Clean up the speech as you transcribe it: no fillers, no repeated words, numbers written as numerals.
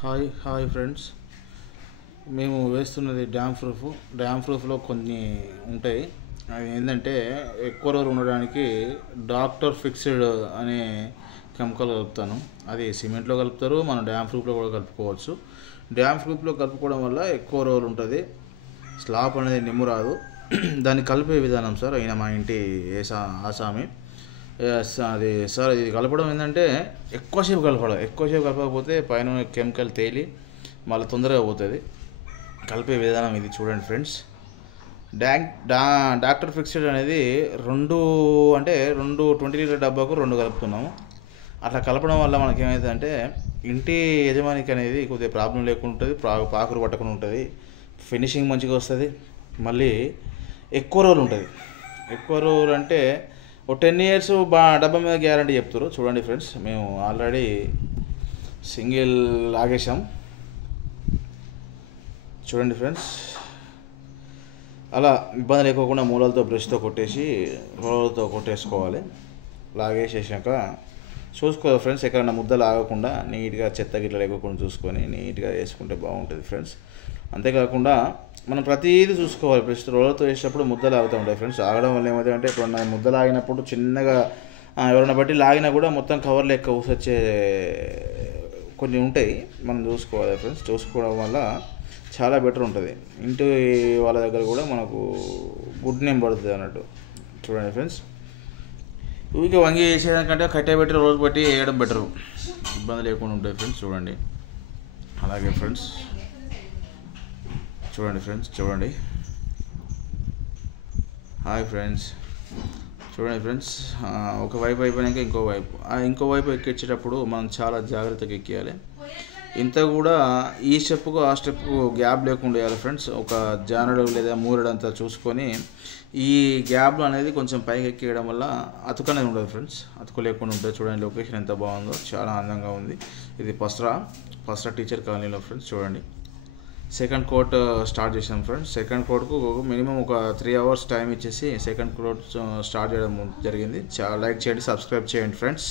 Hi friends. మేము వేస్తున్నది dam ప్రూఫ్లో కొన్ని ఉంటాయి. అవి ఏంటంటే ఎక్కువ రోజులు ఉండడానికి డాక్టర్ ఫిక్స్డ్ అనే కెమికల్ కలుపుతాను. అది సిమెంట్లో కలుపుతారు, మనం డ్యామ్ ప్రూఫ్లో కూడా కలుపుకోవచ్చు. డ్యామ్ ప్రూఫ్లో కలుపుకోవడం వల్ల ఎక్కువ రోజులు ఉంటుంది, స్లాబ్ అనేది నిమ్ము రాదు. దాన్ని కలిపే విధానం సార్ అయినా మా ఇంటి ఆసామి అది సార్. ఇది కలపడం ఏంటంటే ఎక్కువసేపు కలపకపోతే పైన కెమికల్ తేలి మళ్ళీ తొందరగా పోతుంది. కలిపే విధానం ఇది చూడండి ఫ్రెండ్స్. డాక్టర్ ఫిక్స్డ్ అనేది రెండు 20 లీటర్ డబ్బాకు 2 కలుపుతున్నాము. అట్లా కలపడం వల్ల మనకి ఏమవుతుందంటే ఇంటి యజమానికి అనేది కొద్దిగా ప్రాబ్లం లేకుండా ఉంటుంది, పాకురు పట్టకుండా ఉంటుంది, ఫినిషింగ్ మంచిగా వస్తుంది, మళ్ళీ ఎక్కువ రోజులు ఉంటుంది. ఎక్కువ రోజులు అంటే ఓ 10 years డబ్బా మీద గ్యారంటీ చెప్తారు. చూడండి ఫ్రెండ్స్, మేము ఆల్రెడీ సింగిల్ లాగేసాం. చూడండి ఫ్రెండ్స్, అలా ఇబ్బంది లేకోకుండా మూలలతో బ్రష్తో కొట్టేసి రోలర్తో కొట్టేసుకోవాలి. లాగేసేసాక చూసుకోవాలి ఫ్రెండ్స్, ఎక్కడన్నా ముద్ద లాగకుండా నీట్గా చెత్త గిట్ల లేకుండా చూసుకొని నీట్గా వేసుకుంటే బాగుంటుంది ఫ్రెండ్స్. అంతేకాకుండా మనం ప్రతిదీ చూసుకోవాలి. బ్రష్ రోలర్తో వేసేటప్పుడు ముద్దలు ఆగుతూ ఉంటాయి ఫ్రెండ్స్. ఆగడం వల్ల ఏమవుతుందంటే ఇప్పుడు ముద్దలు ఆగినప్పుడు చిన్నగా ఎవరైనా బట్టి లాగినా కూడా మొత్తం కవర్ లెక్క ఊసొచ్చే కొన్ని ఉంటాయి. మనం చూసుకోవాలి ఫ్రెండ్స్. చూసుకోవడం వల్ల చాలా బెటర్ ఉంటుంది. ఇంటి వాళ్ళ దగ్గర కూడా మనకు గుడ్ నేమ్ పడుతుంది అన్నట్టు. చూడండి ఫ్రెండ్స్, ఊరికే వంగి వేసేదానికంటే కట్టెబెట్టి రోజు బట్టి వేయడం బెటరు, ఇబ్బంది లేకుండా ఉంటుంది ఫ్రెండ్స్. చూడండి అలాగే ఫ్రెండ్స్, చూడండి. హాయ్ ఫ్రెండ్స్, చూడండి ఫ్రెండ్స్, ఒక వైపు అయిపోయాక ఇంకో వైపు ఎక్కించేటప్పుడు మనం చాలా జాగ్రత్తగా ఎక్కియాలి. ఇంత కూడా ఈ స్టెప్కు ఆ స్టెప్కు గ్యాప్ లేకుండా వేయాలి ఫ్రెండ్స్. ఒక జానడు లేదా మూరడంతా చూసుకొని ఈ గ్యాప్ అనేది కొంచెం పైకి ఎక్కేయడం వల్ల అతుకనేది ఉండదు ఫ్రెండ్స్, అతుకు లేకుండా ఉంటుంది. చూడండి లొకేషన్ ఎంత బాగుందో, చాలా అందంగా ఉంది. ఇది పస్రా టీచర్ కాలనీలో ఫ్రెండ్స్. చూడండి, సెకండ్ కోట్ స్టార్ట్ చేసాం ఫ్రెండ్స్. సెకండ్ కోట్కు మినిమం ఒక 3 hours టైం ఇచ్చేసి సెకండ్ కోట్ స్టార్ట్ చేయడం జరిగింది. చాలా లైక్ చేయండి, సబ్స్క్రైబ్ చేయండి ఫ్రెండ్స్.